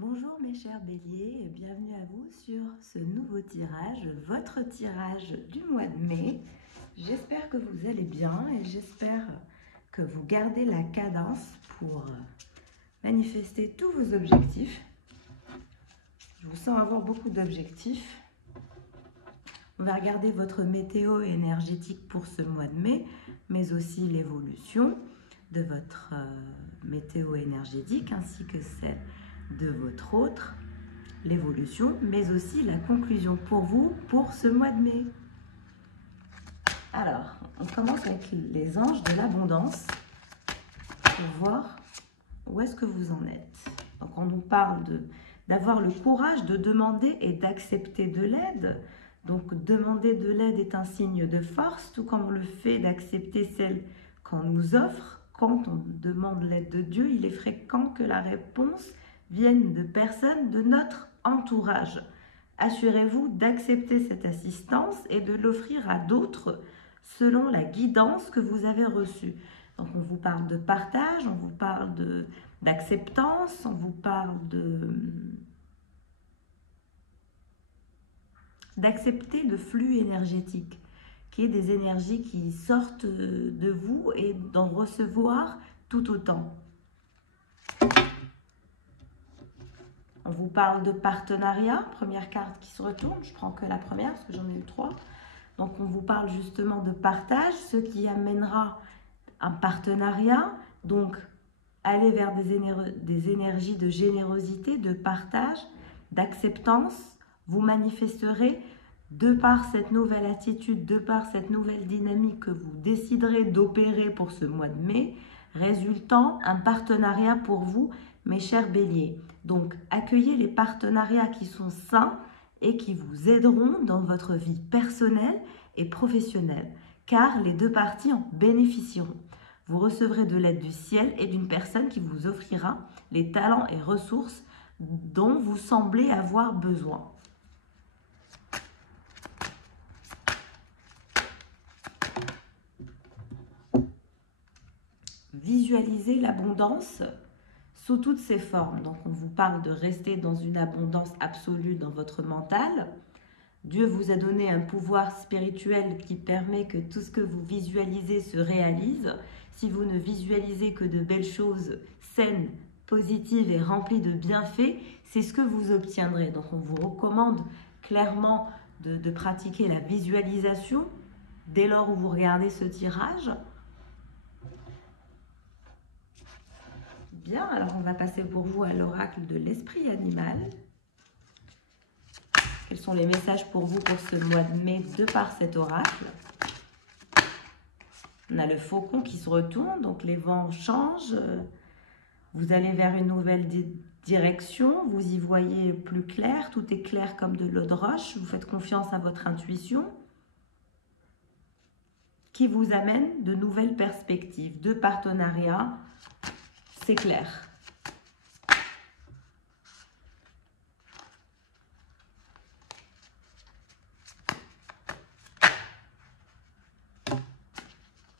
Bonjour mes chers béliers et bienvenue à vous sur ce nouveau tirage, votre tirage du mois de mai. J'espère que vous allez bien et j'espère que vous gardez la cadence pour manifester tous vos objectifs. Je vous sens avoir beaucoup d'objectifs. On va regarder votre météo énergétique pour ce mois de mai, mais aussi l'évolution de votre météo énergétique ainsi que celle de votre autre, l'évolution, mais aussi la conclusion pour vous pour ce mois de mai. Alors, on commence avec les anges de l'abondance pour voir où est-ce que vous en êtes. Donc, on nous parle d'avoir le courage de demander et d'accepter de l'aide. Donc, demander de l'aide est un signe de force, tout comme le fait d'accepter celle qu'on nous offre. Quand on demande l'aide de Dieu, il est fréquent que la réponse viennent de personnes de notre entourage. Assurez-vous d'accepter cette assistance et de l'offrir à d'autres selon la guidance que vous avez reçue. Donc on vous parle de partage, on vous parle d'acceptance, on vous parle d'accepter le flux énergétique, qui est des énergies qui sortent de vous et d'en recevoir tout autant. On vous parle de partenariat, première carte qui se retourne, je prends que la première parce que j'en ai eu 3. Donc on vous parle justement de partage, ce qui amènera un partenariat, donc aller vers des énergies de générosité, de partage, d'acceptance. Vous manifesterez de par cette nouvelle attitude, de par cette nouvelle dynamique que vous déciderez d'opérer pour ce mois de mai, résultant un partenariat pour vous, mes chers béliers. Donc, accueillez les partenariats qui sont sains et qui vous aideront dans votre vie personnelle et professionnelle, car les deux parties en bénéficieront. Vous recevrez de l'aide du ciel et d'une personne qui vous offrira les talents et ressources dont vous semblez avoir besoin. Visualisez l'abondance sous toutes ses formes. Donc, on vous parle de rester dans une abondance absolue dans votre mental. Dieu vous a donné un pouvoir spirituel qui permet que tout ce que vous visualisez se réalise. Si vous ne visualisez que de belles choses saines, positives et remplies de bienfaits, c'est ce que vous obtiendrez. Donc, on vous recommande clairement de pratiquer la visualisation dès lors où vous regardez ce tirage. Bien, alors on va passer pour vous à l'oracle de l'esprit animal. Quels sont les messages pour vous pour ce mois de mai de par cet oracle? On a le faucon qui se retourne, donc les vents changent. Vous allez vers une nouvelle direction, vous y voyez plus clair, tout est clair comme de l'eau de roche. Vous faites confiance à votre intuition qui vous amène de nouvelles perspectives, de partenariats. C'est clair.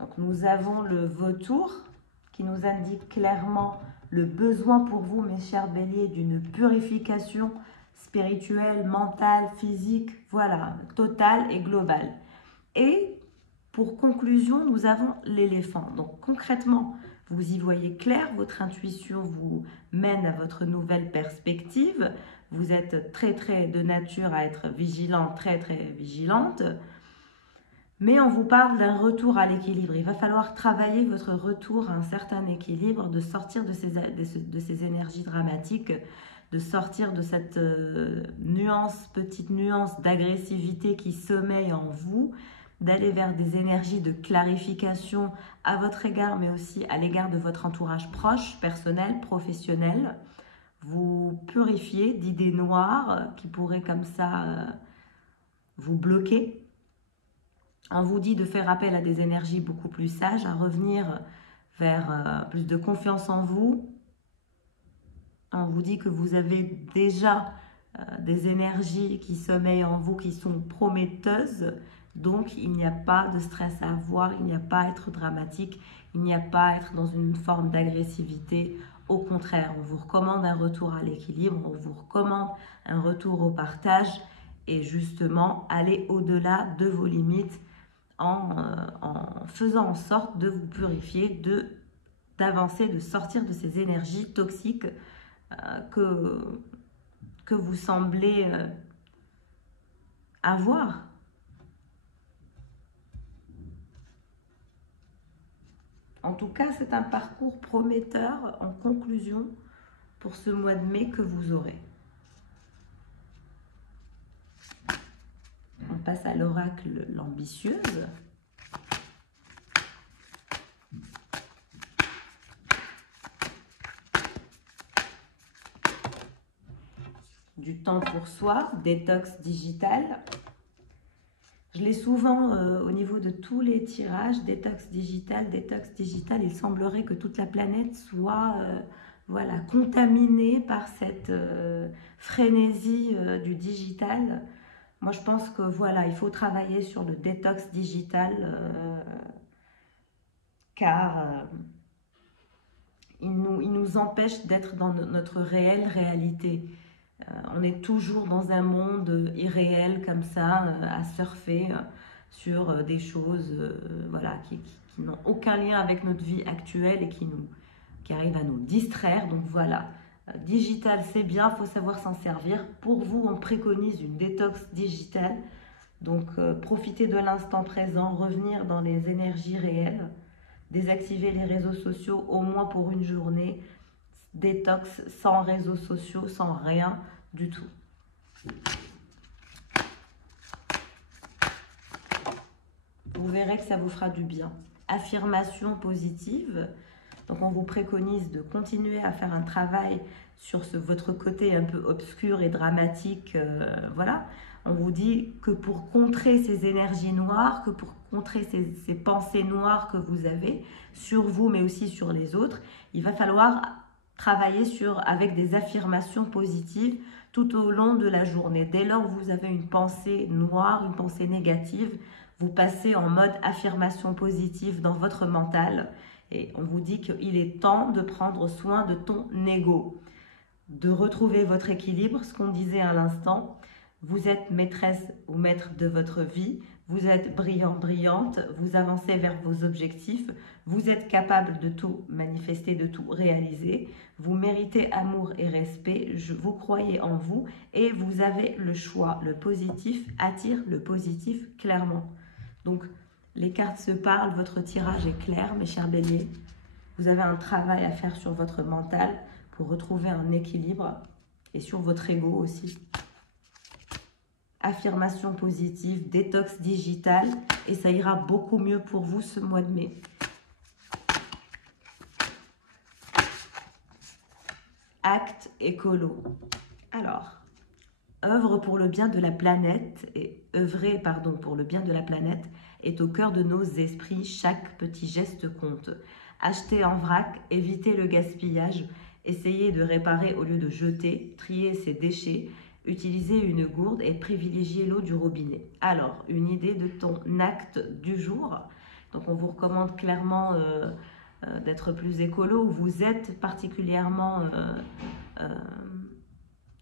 Donc nous avons le vautour qui nous indique clairement le besoin pour vous, mes chers béliers, d'une purification spirituelle, mentale, physique, voilà, totale et globale. Et pour conclusion, nous avons l'éléphant. Donc concrètement, vous y voyez clair, votre intuition vous mène à votre nouvelle perspective. Vous êtes très de nature à être vigilant, très vigilante. Mais on vous parle d'un retour à l'équilibre. Il va falloir travailler votre retour à un certain équilibre, de sortir de ces énergies dramatiques, de sortir de cette petite nuance d'agressivité qui sommeille en vous, d'aller vers des énergies de clarification à votre égard, mais aussi à l'égard de votre entourage proche, personnel, professionnel. Vous purifiez d'idées noires qui pourraient comme ça vous bloquer. On vous dit de faire appel à des énergies beaucoup plus sages, à revenir vers plus de confiance en vous. On vous dit que vous avez déjà des énergies qui sommeillent en vous, qui sont prometteuses. Donc, il n'y a pas de stress à avoir, il n'y a pas à être dramatique, il n'y a pas à être dans une forme d'agressivité Au contraire, on vous recommande un retour à l'équilibre, on vous recommande un retour au partage et justement aller au-delà de vos limites en faisant en sorte de vous purifier, d'avancer, de sortir de ces énergies toxiques que vous semblez avoir. En tout cas, c'est un parcours prometteur en conclusion pour ce mois de mai que vous aurez. On passe à l'oracle l'ambitieuse. Du temps pour soi, détox digital. Je l'ai souvent au niveau de tous les tirages, détox digital, détox digital. Il semblerait que toute la planète soit voilà, contaminée par cette frénésie du digital. Moi, je pense que voilà, il faut travailler sur le détox digital car il nous empêche d'être dans notre réelle réalité. On est toujours dans un monde irréel comme ça, à surfer sur des choses voilà, qui n'ont aucun lien avec notre vie actuelle et qui arrivent à nous distraire. Donc voilà, digital c'est bien, il faut savoir s'en servir. Pour vous, on préconise une détox digitale. Donc profitez de l'instant présent, revenir dans les énergies réelles, désactiver les réseaux sociaux au moins pour une journée, détox sans réseaux sociaux, sans rien du tout. Vous verrez que ça vous fera du bien. Affirmation positive. Donc on vous préconise de continuer à faire un travail sur votre côté un peu obscur et dramatique. Voilà. On vous dit que pour contrer ces énergies noires, que pour contrer ces pensées noires que vous avez sur vous, mais aussi sur les autres, il va falloir travailler avec des affirmations positives tout au long de la journée. Dès lors que vous avez une pensée noire, une pensée négative, vous passez en mode affirmation positive dans votre mental. Et on vous dit qu'il est temps de prendre soin de ton ego, de retrouver votre équilibre, ce qu'on disait à l'instant. Vous êtes maîtresse ou maître de votre vie, vous êtes brillant, brillante, vous avancez vers vos objectifs, vous êtes capable de tout manifester, de tout réaliser, vous méritez amour et respect, vous croyez en vous et vous avez le choix. Le positif attire le positif clairement. Donc, les cartes se parlent, votre tirage est clair, mes chers béliers. Vous avez un travail à faire sur votre mental pour retrouver un équilibre et sur votre ego aussi. Affirmation positive, détox digital et ça ira beaucoup mieux pour vous ce mois de mai. Acte écolo. Alors, œuvrer pour le bien de la planète pour le bien de la planète est au cœur de nos esprits. Chaque petit geste compte. Acheter en vrac, éviter le gaspillage, essayer de réparer au lieu de jeter, trier ses déchets, utiliser une gourde et privilégier l'eau du robinet. Alors, une idée de ton acte du jour. Donc, on vous recommande clairement d'être plus écolo. Vous êtes particulièrement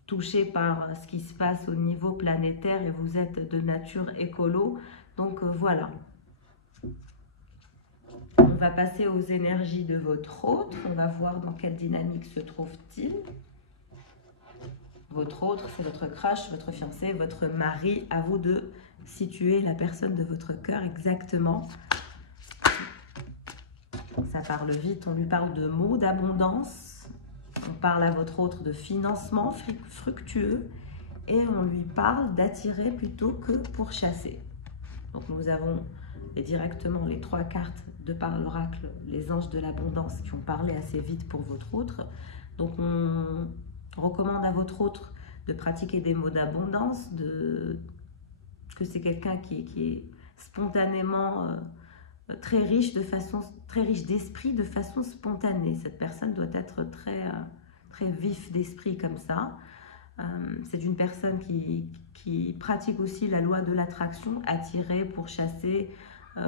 touché par ce qui se passe au niveau planétaire et vous êtes de nature écolo. Donc, voilà. On va passer aux énergies de votre autre. On va voir dans quelle dynamique se trouve-t-il. Votre autre, c'est votre crush, votre fiancé, votre mari. À vous de situer la personne de votre cœur exactement. Ça parle vite, on lui parle de mots, d'abondance. On parle à votre autre de financement fructueux. Et on lui parle d'attirer plutôt que pour chasser. Donc nous avons directement les 3 cartes de par l'oracle, les anges de l'abondance qui ont parlé assez vite pour votre autre. Donc on recommande à votre autre de pratiquer des mots d'abondance, que c'est quelqu'un qui est spontanément très riche d'esprit de façon spontanée. Cette personne doit être très vif d'esprit comme ça. C'est une personne qui pratique aussi la loi de l'attraction, attirer pour chasser.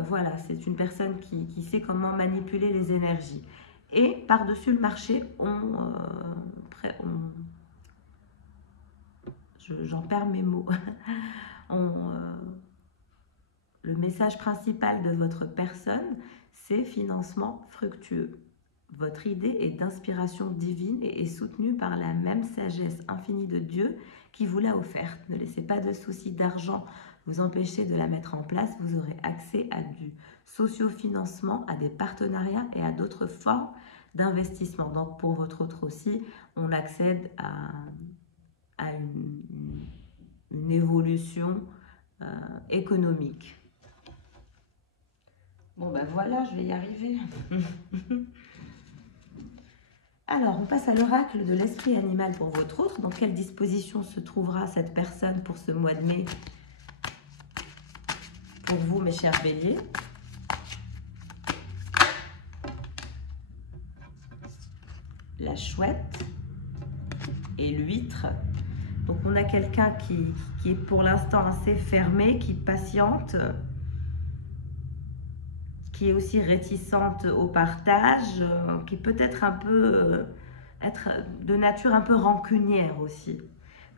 Voilà, c'est une personne qui sait comment manipuler les énergies. Et par-dessus le marché, j'en perds mes mots. Le message principal de votre personne, c'est financement fructueux. Votre idée est d'inspiration divine et est soutenue par la même sagesse infinie de Dieu qui vous l'a offerte. Ne laissez pas de soucis d'argent vous empêcher de la mettre en place. Vous aurez accès à du socio-financement, à des partenariats et à d'autres formes d'investissement. Donc pour votre autre aussi, on accède à une évolution économique. Bon ben voilà, je vais y arriver. Alors, on passe à l'oracle de l'esprit animal pour votre autre. Dans quelle disposition se trouvera cette personne pour ce mois de mai? Pour vous, mes chers béliers. La chouette et l'huître. Donc, on a quelqu'un qui est pour l'instant assez fermé, qui patiente, qui est aussi réticente au partage, qui peut être un peu être de nature un peu rancunière aussi.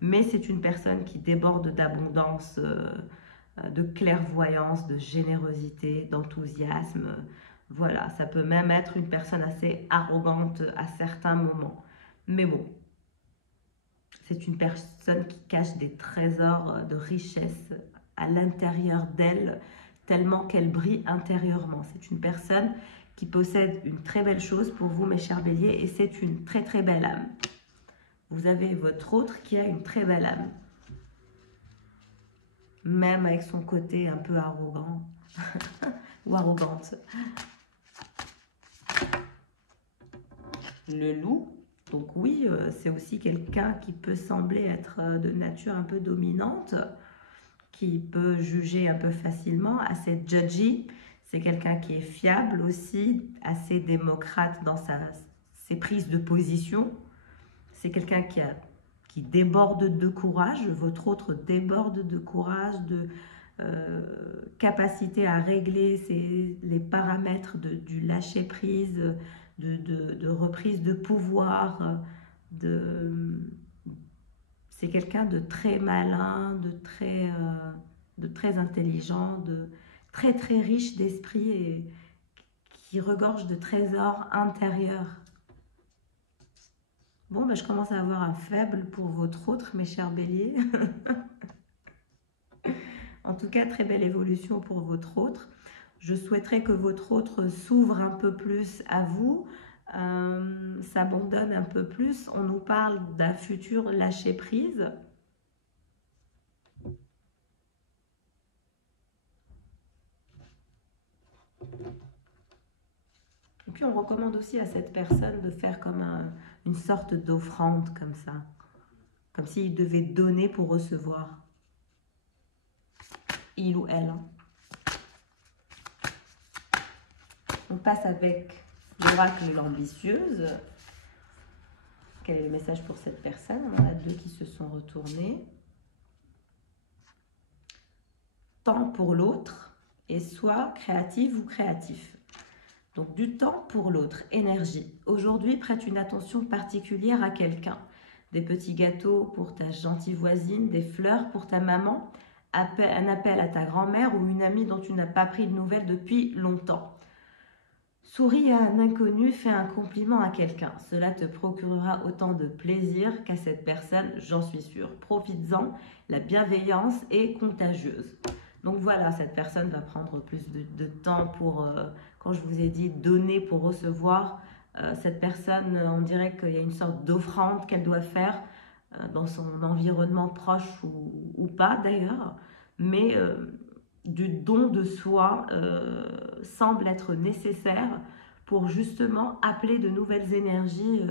Mais c'est une personne qui déborde d'abondance, de clairvoyance, de générosité, d'enthousiasme. Voilà, ça peut même être une personne assez arrogante à certains moments. Mais bon, c'est une personne qui cache des trésors de richesse à l'intérieur d'elle, tellement qu'elle brille intérieurement. C'est une personne qui possède une très belle chose pour vous, mes chers béliers, et c'est une très très belle âme. Vous avez votre autre qui a une très belle âme. Même avec son côté un peu arrogant ou arrogante. Le loup, donc oui, c'est aussi quelqu'un qui peut sembler être de nature un peu dominante, qui peut juger un peu facilement, assez judgy. C'est quelqu'un qui est fiable aussi, assez démocrate dans ses prises de position. C'est quelqu'un qui déborde de courage. Votre autre déborde de courage, de capacité à régler les paramètres du lâcher-prise, de reprise de pouvoir. C'est quelqu'un de très malin, de très intelligent, de très très riche d'esprit et qui regorge de trésors intérieurs. Bon, ben, je commence à avoir un faible pour votre autre, mes chers béliers. En tout cas, très belle évolution pour votre autre. Je souhaiterais que votre autre s'ouvre un peu plus à vous, s'abandonne un peu plus. On nous parle d'un futur lâcher-prise. Et puis on recommande aussi à cette personne de faire comme une sorte d'offrande comme ça. Comme s'il devait donner pour recevoir. Il ou elle. On passe avec l'oracle l'ambitieuse. Quel est le message pour cette personne? On en a deux qui se sont retournés. Temps pour l'autre et sois créative ou créatif. Donc du temps pour l'autre, énergie. Aujourd'hui, prête une attention particulière à quelqu'un. Des petits gâteaux pour ta gentille voisine, des fleurs pour ta maman, un appel à ta grand-mère ou une amie dont tu n'as pas pris de nouvelles depuis longtemps. Souris à un inconnu, fais un compliment à quelqu'un. Cela te procurera autant de plaisir qu'à cette personne, j'en suis sûre. Profites-en, la bienveillance est contagieuse. Donc voilà, cette personne va prendre plus de temps pour, quand je vous ai dit donner pour recevoir, cette personne, on dirait qu'il y a une sorte d'offrande qu'elle doit faire dans son environnement proche ou pas d'ailleurs, mais du don de soi semble être nécessaire pour justement appeler de nouvelles énergies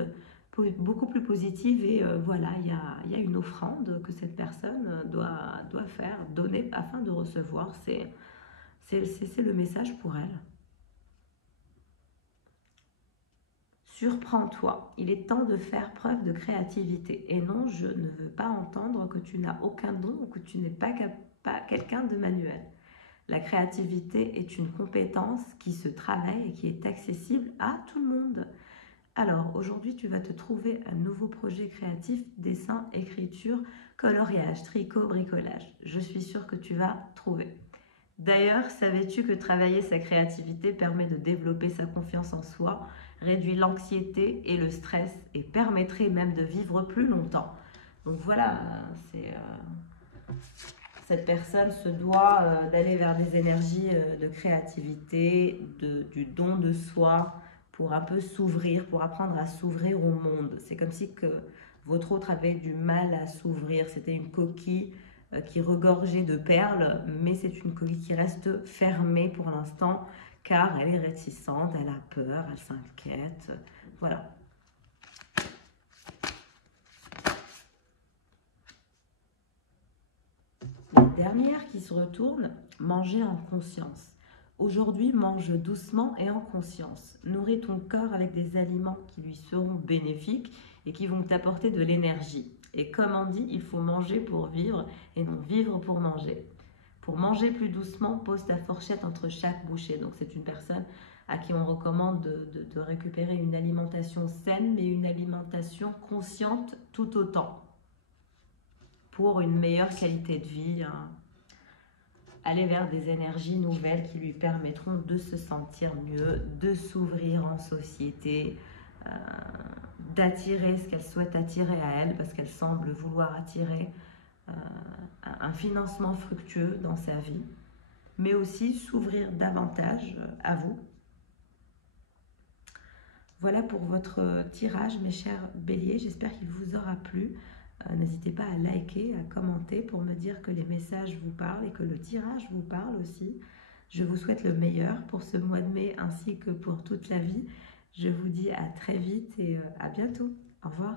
beaucoup plus positives et voilà, il y a une offrande que cette personne doit faire, donner afin de recevoir. C'est le message pour elle. Surprends-toi, il est temps de faire preuve de créativité. Et non, je ne veux pas entendre que tu n'as aucun don ou que tu n'es pas quelqu'un de manuel. La créativité est une compétence qui se travaille et qui est accessible à tout le monde. Alors, aujourd'hui, tu vas te trouver un nouveau projet créatif, dessin, écriture, coloriage, tricot, bricolage. Je suis sûre que tu vas trouver. D'ailleurs, savais-tu que travailler sa créativité permet de développer sa confiance en soi, réduit l'anxiété et le stress et permettrait même de vivre plus longtemps? Donc voilà, cette personne se doit d'aller vers des énergies de créativité, du don de soi, pour un peu s'ouvrir, pour apprendre à s'ouvrir au monde. C'est comme si que votre autre avait du mal à s'ouvrir. C'était une coquille qui regorgeait de perles, mais c'est une coquille qui reste fermée pour l'instant, car elle est réticente, elle a peur, elle s'inquiète. Voilà. La dernière qui se retourne, manger en conscience. Aujourd'hui, mange doucement et en conscience. Nourris ton corps avec des aliments qui lui seront bénéfiques et qui vont t'apporter de l'énergie. Et comme on dit, il faut manger pour vivre et non vivre pour manger. Pour manger plus doucement, pose ta fourchette entre chaque bouchée. Donc c'est une personne à qui on recommande de récupérer une alimentation saine, mais une alimentation consciente tout autant, pour une meilleure qualité de vie, hein. Aller vers des énergies nouvelles qui lui permettront de se sentir mieux, de s'ouvrir en société, d'attirer ce qu'elle souhaite attirer à elle, parce qu'elle semble vouloir attirer un financement fructueux dans sa vie, mais aussi s'ouvrir davantage à vous. Voilà pour votre tirage, mes chers béliers, j'espère qu'il vous aura plu. N'hésitez pas à liker, à commenter pour me dire que les messages vous parlent et que le tirage vous parle aussi. Je vous souhaite le meilleur pour ce mois de mai ainsi que pour toute la vie. Je vous dis à très vite et à bientôt. Au revoir.